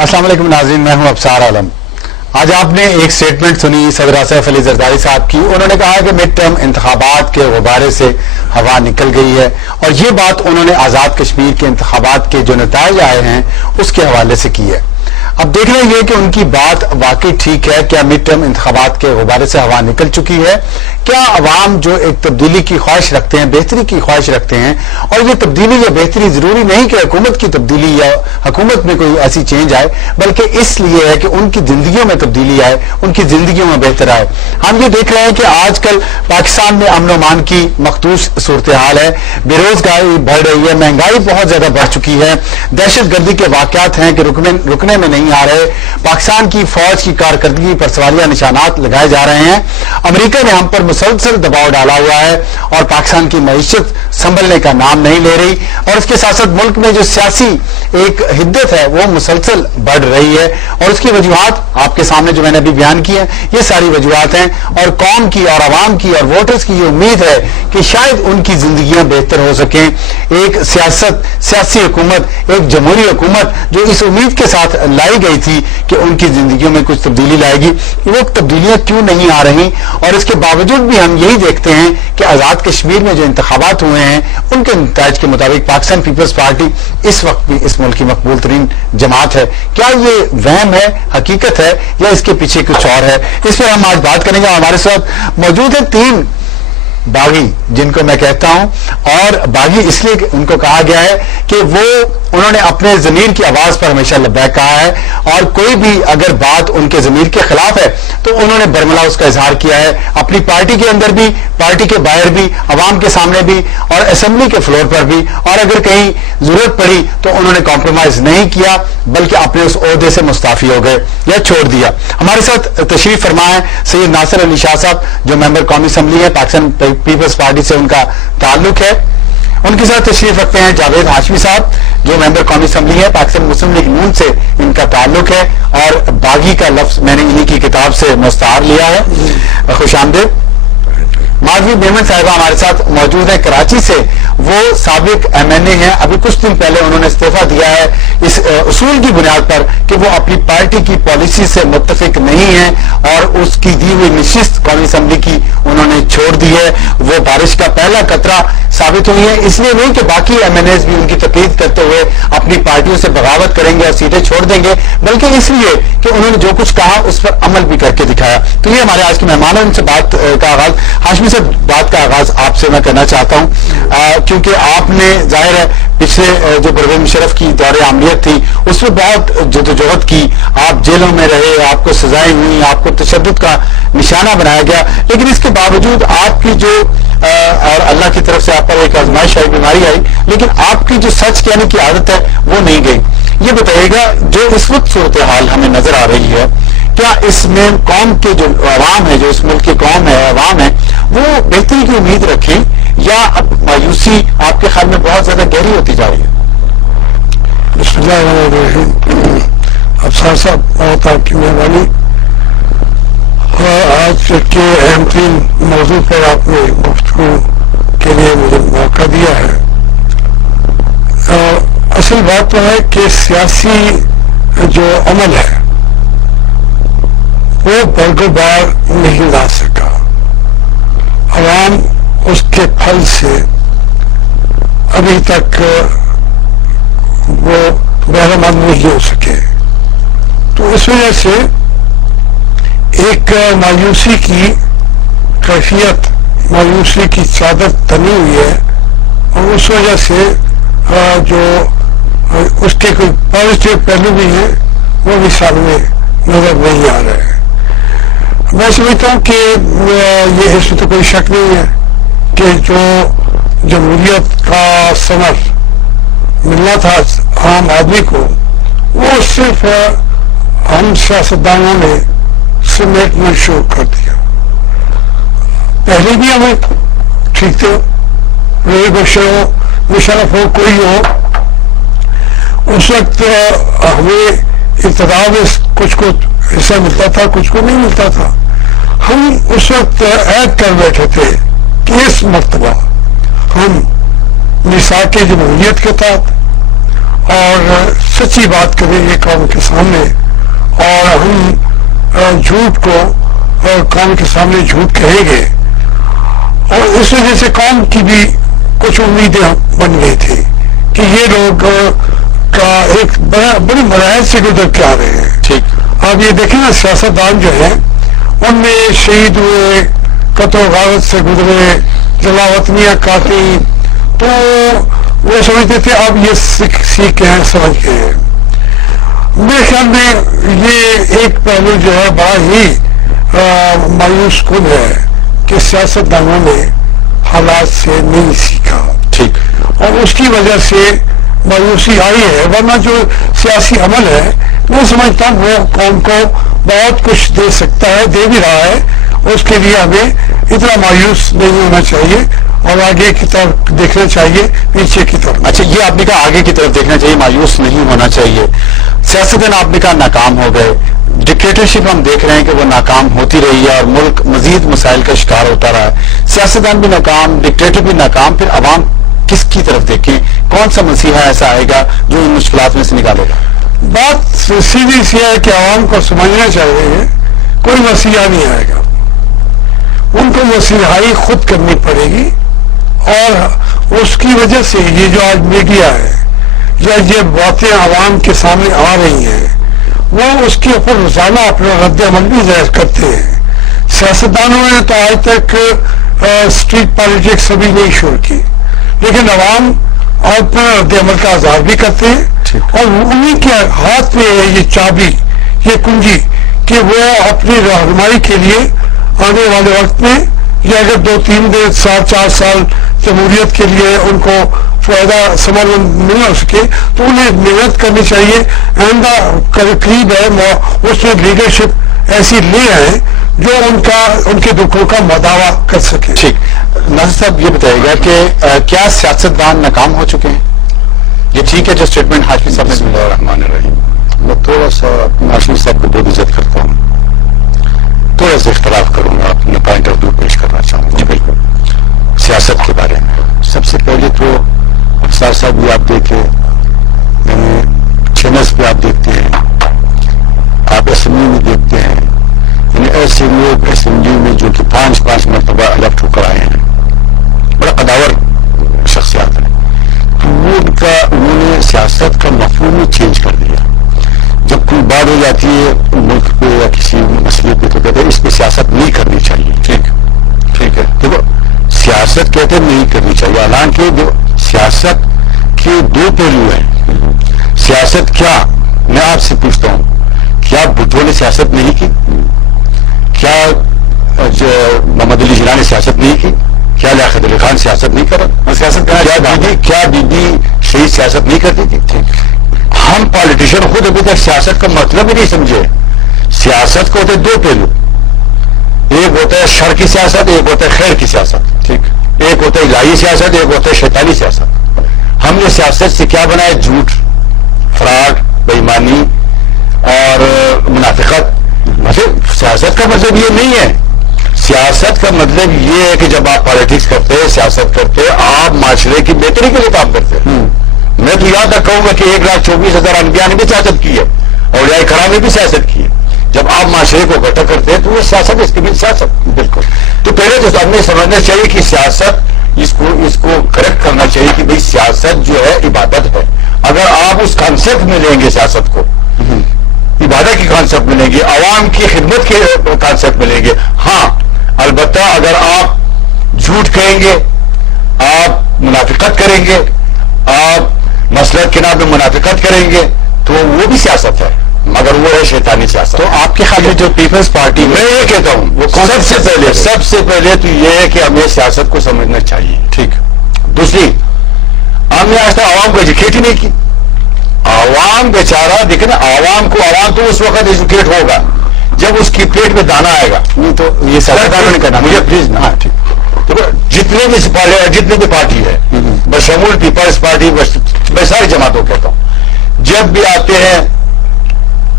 अस्सलाम वालेकुम नाज़रीन, मैं हूं अबसार आलम। आज आपने एक स्टेटमेंट सुनी सदर आसिफ अली जरदारी साहब की। उन्होंने कहा कि मिड टर्म इंतखाबात के गुब्बारे से हवा निकल गई है, और ये बात उन्होंने आज़ाद कश्मीर के इंतखाबात के जो नताइज आए हैं उसके हवाले से की है। अब देखना ये कि उनकी बात वाकई ठीक है। क्या मिड टर्म इंतखाबात के गुब्बारे से हवा निकल चुकी है? क्या अवाम जो एक तब्दीली की ख्वाहिश रखते हैं, बेहतरी की ख्वाहिश रखते हैं, और ये तब्दीली या बेहतरी जरूरी नहीं कि हुकूमत की तब्दीली या हुकूमत में कोई ऐसी चेंज आए, बल्कि इसलिए है कि उनकी जिंदगियों में तब्दीली आए, उनकी जिंदगियों में बेहतर आए। हम ये देख रहे हैं कि आजकल पाकिस्तान में अमन अमान की मखदूश सूरत हाल है, बेरोजगारी बढ़ रही है, महंगाई बहुत ज्यादा बढ़ चुकी है, दहशत गर्दी के वाकयात हैं कि रुकने में नहीं आ रहे, पाकिस्तान की फौज की कारकर्दगी पर सवालिया निशानात लगाए जा रहे हैं, अमेरिका ने हम पर मुसलसल दबाव डाला हुआ है और पाकिस्तान की मईशत संभलने का नाम नहीं ले रही, और इसके साथ साथ मुल्क में जो सियासी एक हिद्दत है वो मुसलसल बढ़ रही है, और उसकी वजूहात आपके सामने जो मैंने अभी बयान की है ये सारी वजूहात हैं। और कौम की और आवाम की और वोटर्स की ये उम्मीद है कि शायद उनकी जिंदगियां बेहतर हो सकें। एक सियासी हुकूमत, एक जमहूरी हुकूमत जो इस उम्मीद के साथ लाई गई थी कि उनकी जिंदगियों में कुछ तब्दीली लाएगी, वो तब्दीलियां क्यों नहीं आ रही? और इसके बावजूद भी हम यही देखते हैं कि आजाद कश्मीर में जो इंतखाबात हुए हैं उनके नताइज के मुताबिक पाकिस्तान पीपल्स पार्टी इस वक्त भी इस मुल्क की मकबूल तरीन जमात है। क्या ये वहम है, हकीकत है, या इसके पीछे कुछ और है? इस पर हम आज बात करेंगे। हमारे साथ मौजूद है तीन बागी, जिनको मैं कहता हूं, और बागी इसलिए उनको कहा गया है कि वो उन्होंने अपने ज़मीर की आवाज पर हमेशा लब्बैक कहा है, और कोई भी अगर बात उनके ज़मीर के खिलाफ है तो उन्होंने बरमला उसका इजहार किया है, अपनी पार्टी के अंदर भी, पार्टी के बाहर भी, अवाम के सामने भी, और असेंबली के फ्लोर पर भी, और अगर कहीं जरूरत पड़ी तो उन्होंने कॉम्प्रोमाइज नहीं किया बल्कि अपने उस ओहदे से मुस्ताफी हो गए या छोड़ दिया। हमारे साथ तशरीफ फरमा है सैयद नासिर अली शाह साहब, जो मेंबर कौमी असम्बली है, पाकिस्तान पीपल्स पार्टी से उनका ताल्लुक है। उनके साथ तशरीफ रखते हैं जावेद हाशमी साहब, जो मेंबर कौमी असम्बली है, पाकिस्तान मुस्लिम लीग नून से इनका ताल्लुक है, और बागी का लफ्ज मैंने इन्हीं की किताब से मुस्तार लिया है। खुश आमदीद। माधवी मेमन साहिबा हमारे साथ मौजूद है कराची से, वो साबिक MNA हैं, अभी कुछ दिन पहले उन्होंने इस्तीफा दिया है इस उसूल की बुनियाद पर कि वो अपनी पार्टी की पॉलिसी से मुत्तफिक नहीं है, और उसकी दी हुई नशिस्त कौमी असम्बली की उन्होंने छोड़ दी है। वो बारिश का पहला कतरा साबित हुई है, इसलिए नहीं कि बाकी MNAs भी उनकी तकलीफ करते हुए अपनी पार्टियों से बगावत करेंगे और सीधे छोड़ देंगे, बल्कि इसलिए कि उन्होंने जो कुछ कहा उस पर अमल भी करके दिखाया। तो ये हमारे आज के मेहमान हैं, उनसे बात का आगाज, हाशमी से बात का आगाज आपसे मैं करना चाहता हूं, क्योंकि आपने जाहिर है पिछले जो परवेज मुशर्रफ की दौरे आमलियत थी उसमें बहुत जदोजहद की, आप जेलों में रहे, आपको सजाएं हुई, आपको तशद्दुद का निशाना बनाया गया, लेकिन इसके बावजूद आपकी जो और अल्लाह की तरफ से आप पर एक आजमाइश आई, बीमारी आई, लेकिन आपकी जो सच कहने की आदत है वो नहीं गई। ये बताइएगा, जो इस वक्त सूरत हाल हमें नजर आ रही है, क्या इसमें कौम के जो आवाम है, जो इस मुल्क की कौम है, आवाम है, वो बेहतरी की उम्मीद रखे, या अब मायूसी आपके ख्याल में बहुत ज्यादा गहरी होती जा रही है? अफसर साहब, बहुत आपकी मेहरबानी। आज के अहम तीन मौजू पर आपने गुफ्तगू के लिए मुझे मौका दिया है। असल बात तो है कि सियासी जो अमल है वो बरगबार नहीं ला सका, अवाम उसके फल से अभी तक वो बहरमंद नहीं हो सके। तो इस वजह से एक मायूसी की कैफियत, मायूसी की चादर तनी हुई है, और उस वजह से जो उसके कोई पॉजिटिव पहलू भी है वो भी सामने नजर नहीं आ रहे हैं। मैं समझता हूँ कि ये इसमें तो कोई शक नहीं है कि जो जमहूरियत का समर मिलना था आम आदमी को, वो सिर्फ हम सियासतदानों ने समेटना शुरू कर दिया। पहले भी हमें ठीक थे, मुशर्रफ हो, कोई हो, उस वक्त हमें इब्तदा में कुछ हिस्सा मिलता था, कुछ को नहीं मिलता था। हम उस वक्त ऐद कर बैठे थे कि इस मर्तबा हम मिसाक जमहूरियत के तहत اور سچی بات کریں یہ قوم کے سامنے، اور ہم جھوٹ کو قوم کے سامنے جھوٹ کہیں گے. اور اس وجہ سے قوم کی بھی کچھ امیدیں بن گئی تھی کہ یہ لوگ کا ایک بڑی مراحل سے گزر کے آ رہے ہیں. ٹھیک. آپ یہ دیکھیں نا، سیاستدان جو ہیں ان میں شہید ہوئے، قتل و غارت سے گزرے، جلا وطنیاں کاٹی، تو وہ سمجھتے تھے اب یہ سیکھ کے ہیں، سمجھ کے ہیں. میرے خیال میں یہ ایک پہلو جو ہے بڑا ہی مایوس کن ہے کہ سیاستدانوں نے حالات سے نہیں سیکھا. ٹھیک. اور اس کی وجہ سے مایوسی آئی ہے. ورنہ جو سیاسی عمل ہے میں سمجھتا ہوں وہ قوم کو بہت کچھ دے سکتا ہے، دے بھی رہا ہے. اس کے لیے ہمیں اتنا مایوس نہیں ہونا چاہیے اور آگے کی طرف دیکھنا چاہیے، پیچھے کی طرف. اچھا، یہ آپ نے کہا آگے کی طرف دیکھنا چاہیے، مایوس نہیں ہونا چاہیے. سیاستدان آپ نے کہا ناکام ہو گئے، ڈکٹیٹرشپ ہم دیکھ رہے ہیں کہ وہ ناکام ہوتی رہی ہے اور ملک مزید مسائل کا شکار ہوتا رہا ہے. سیاستدان بھی ناکام، ڈکٹیٹر بھی ناکام، پھر عوام کس کی طرف دیکھیں؟ کون سا مسیحا ایسا آئے گا جو ان مشکلات میں سے نکالے گا؟ بات سیدھی سی ہے کہ عوام کو سمجھنا چاہیے کوئی مسیحا نہیں آئے گا، ان کو مسیحائی خود کرنی پڑے گی. اور اس کی وجہ سے یہ جو آج میڈیا ہے یا یہ باتیں عوام کے سامنے آ رہی ہیں وہ اس کے اوپر روزانہ اپنا رد عمل بھی ظاہر کرتے ہیں. سیاستدانوں نے تو آج تک اسٹریٹ پالیٹکس ابھی نہیں شروع کی، لیکن عوام اپنا رد عمل کا اظہار بھی کرتے ہیں. اور انہیں کے ہاتھ میں ہے یہ چابی، یہ کنجی، کہ وہ اپنی رہنمائی کے لیے آنے والے وقت میں یا اگر 2-3 دن 4 سال جمہوریت کے لیے ان کو فائدہ سمجھ نہیں ہو سکے تو انہیں محنت کرنی چاہیے. آئندہ قریب ہے اس میں لیڈرشپ ایسی لے آئے جو ان کے دکھوں کا مداوع کر سکے. ٹھیک. ناصر صاحب یہ بتائیے گا کہ کیا سیاستدان ناکام ہو چکے ہیں؟ یہ ٹھیک ہے جو اسٹیٹمنٹ ہاشمی صاحب نے. بسم اللہ الرحمن الرحیم. میں تھوڑا سا ہاشمی صاحب کو بہت عزت کرتا ہوں، تھوڑا سا اختلاف کروں گا، اپنا پوائنٹ آف ویو پیش کرنا چاہوں گا. جی بالکل. سیاست کے بارے میں سب سے پہلے تو افسر صاحب بھی آپ دیکھیں، یعنی چینلز پہ آپ دیکھتے ہیں، آپ اسمبلی میں دیکھتے ہیں، یعنی ایسے لوگ اسمبلی میں جو کہ 5 مرتبہ الیکٹ ہو کر آئے ہیں، بڑا قداور شخصیات ہیں، تو وہ انہوں نے سیاست کا مفہوم ہی چینج کر دیا. جب کوئی بات ہو جاتی ہے ملک پہ یا کسی مسئلے پہ تو کہتے ہیں اس پہ سیاست نہیں کرنی چاہیے. ٹھیک ہے. دیکھو سیاست کہتے ہیں نہیں کرنی چاہیے، حالانکہ سیاست کے 2 پہلو ہیں. سیاست کیا، میں آپ سے پوچھتا ہوں، کیا بھٹو نے سیاست نہیں کی؟ کیا محمد علی جناح نے سیاست نہیں کی؟ کیا لیاقت علی خان سیاست نہیں کرا؟ سیاست کیا بی بی شہید سیاست نہیں کرتی تھی؟ ہم پالیٹیشین خود ابھی تک سیاست کا مطلب ہی نہیں سمجھے. سیاست کو ہوتے 2 پہلو، ایک ہوتا ہے شر کی سیاست، ایک ہوتا ہے خیر کی سیاست. ٹھیک. ایک ہوتا ہے الہی سیاست، ایک ہوتا ہے شیطانی سیاست. ہم نے سیاست سے کیا بنایا؟ جھوٹ، فراڈ، بے ایمانی اور منافقت. مطلب سیاست کا مطلب یہ نہیں ہے. سیاست کا مطلب یہ ہے کہ جب آپ پالیٹکس کرتے ہیں، سیاست کرتے ہیں، آپ معاشرے کی بہتری کے لیے کام کرتے ہیں. میں تو یاد تک کہوں گا کہ 1,24,000 انبیاء نے بھی سیاست کی ہے، اولیاء کرام نے بھی سیاست کی ہے. جب آپ معاشرے کو اکٹھا کرتے ہیں تو وہ سیاست، اس کے بھی سیاست. بالکل. تو پہلے تو ہمیں سمجھنا چاہیے کہ سیاست اس کو کریکٹ کرنا چاہیے کہ بھئی سیاست جو ہے عبادت ہے. اگر آپ اس کانسیپٹ میں لیں گے سیاست کو، عبادت کی کانسیپٹ میں لیں گے، عوام کی خدمت کے کانسیپٹ میں لیں گے. ہاں البتہ اگر آپ جھوٹ کہیں گے، آپ منافقت کریں گے، آپ مسلک کے نام میں منافقت کریں گے تو وہ بھی سیاست ہے، مگر وہ ہے شیطانی سیاست. تو آپ کے خیال میں جو پیپلز پارٹی، میں یہ کہتا ہوں وہ سب سے پہلے تو یہ ہے کہ ہمیں سیاست کو سمجھنا چاہیے. ٹھیک. دوسری، ہم نے آج تک عوام کو ایجوکیٹ ہی نہیں کی. عوام بیچارہ دیکھیں نا، عوام تو اس وقت ایجوکیٹ ہوگا جب اس کی پیٹ میں دانا آئے گا. نہیں تو یہ سیاستدانوں نے کہنا. مجھے پلیز. ہاں ٹھیک. جتنے بھی پارٹی ہے، بشمول پیپلز پارٹی، میں ساری جماعتوں کہتا ہوں، جب بھی آتے ہیں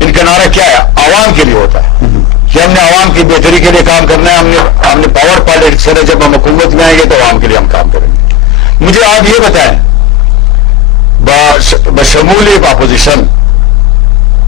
ان کا نعرہ کیا ہے؟ عوام کے لیے ہوتا ہے کہ ہم نے عوام کی بہتری کے لیے کام کرنا ہے. ہم نے پاور پالیٹکس کرنا ہے، جب ہم حکومت میں آئیں گے تو عوام کے لیے ہم کام کریں گے. مجھے آپ یہ بتائیں، بشمول اپوزیشن